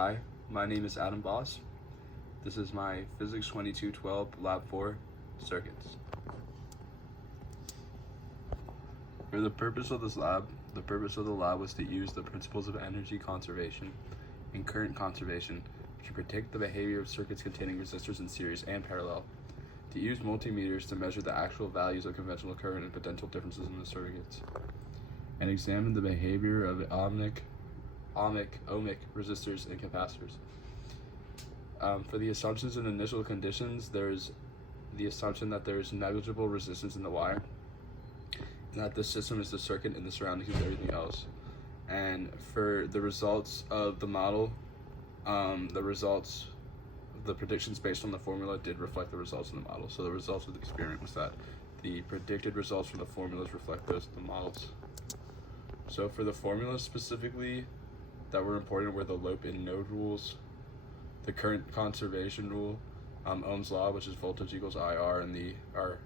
Hi, my name is Adam Boss. This is my Physics 2212 Lab 4 circuits. For the purpose of this lab, the purpose of the lab was to use the principles of energy conservation and current conservation to predict the behavior of circuits containing resistors in series and parallel, to use multimeters to measure the actual values of conventional current and potential differences in the circuits, and examine the behavior of ohmic resistors and capacitors. For the assumptions and initial conditions, there's the assumption that there is negligible resistance in the wire, and that the system is the circuit and the surroundings is everything else. And for the results of the model, the predictions based on the formula did reflect the results in the model. So the results of the experiment was that the predicted results from the formulas reflect those of the models. So for the formulas specifically that were important were the loop and node rules, the current conservation rule, Ohm's law, which is voltage equals IR, and our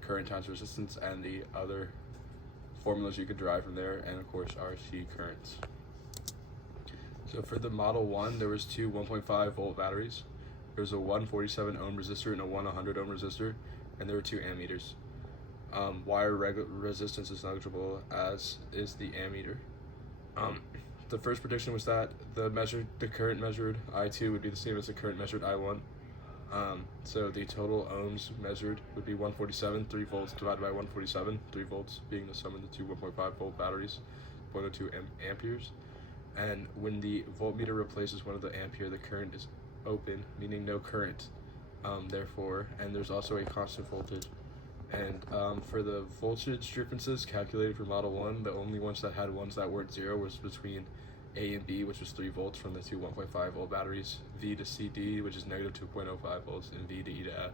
current times resistance, and the other formulas you could derive from there, and of course RC currents. So for the Model 1, there was two 1.5 volt batteries. There was a 147 ohm resistor and a 100 ohm resistor, and there were two ammeters. Wire resistance is negligible, as is the ammeter. The first prediction was that the current measured I2 would be the same as the current measured I1. So the total ohms measured would be 147, 3 volts divided by 147, 3 volts being the sum of the two 1.5 volt batteries, 0.02 amperes. And when the voltmeter replaces one of the ampere, the current is open, meaning no current, therefore, and there's also a constant voltage. And for the voltage differences calculated for Model 1, the only ones that had ones that weren't zero was between A and B, which was 3 volts from the two 1.5 volt batteries, V to CD, which is negative 2.05 volts, and V to E to F,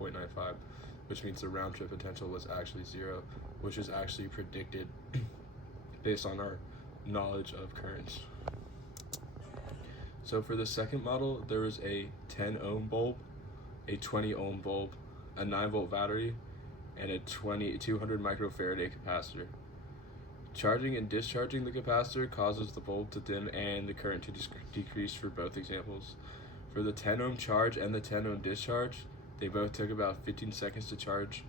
0.95, which means the round trip potential was actually zero, which is actually predicted based on our knowledge of currents. So for the second model, there was a 10 ohm bulb, a 20 ohm bulb, a 9 volt battery, and a 200 microfarad capacitor. Charging and discharging the capacitor causes the bulb to dim and the current to decrease for both examples. For the 10 ohm charge and the 10 ohm discharge, they both took about 15 seconds to charge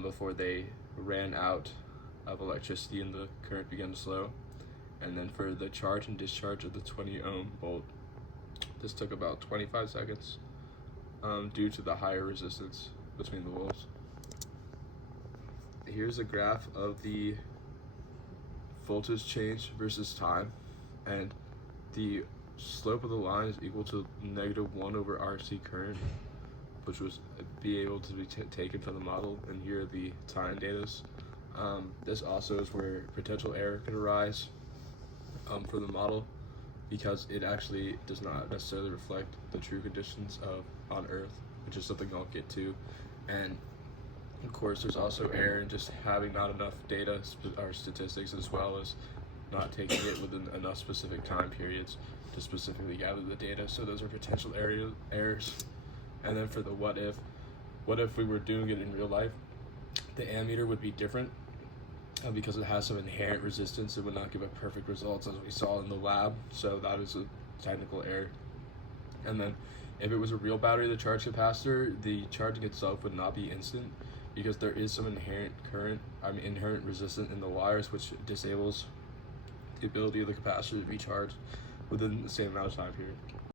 before they ran out of electricity and the current began to slow. And then for the charge and discharge of the 20 ohm bulb, this took about 25 seconds due to the higher resistance between the bulbs. Here's a graph of the voltage change versus time, and the slope of the line is equal to -1 over RC current, which was be able to be taken from the model, and here are the time data. This also is where potential error could arise for the model, because it actually does not necessarily reflect the true conditions on Earth, which is something I'll get to. And of course, there's also error in just having not enough data or statistics, as well as not taking it within enough specific time periods to specifically gather the data. So those are potential errors. And then for the what if we were doing it in real life, the ammeter would be different because it has some inherent resistance. It would not give a perfect results as we saw in the lab. So that is a technical error. And then if it was a real battery, the charge capacitor, the charging itself would not be instant, because there is some inherent resistance in the wires, which disables the ability of the capacitor to be charged within the same amount of time period.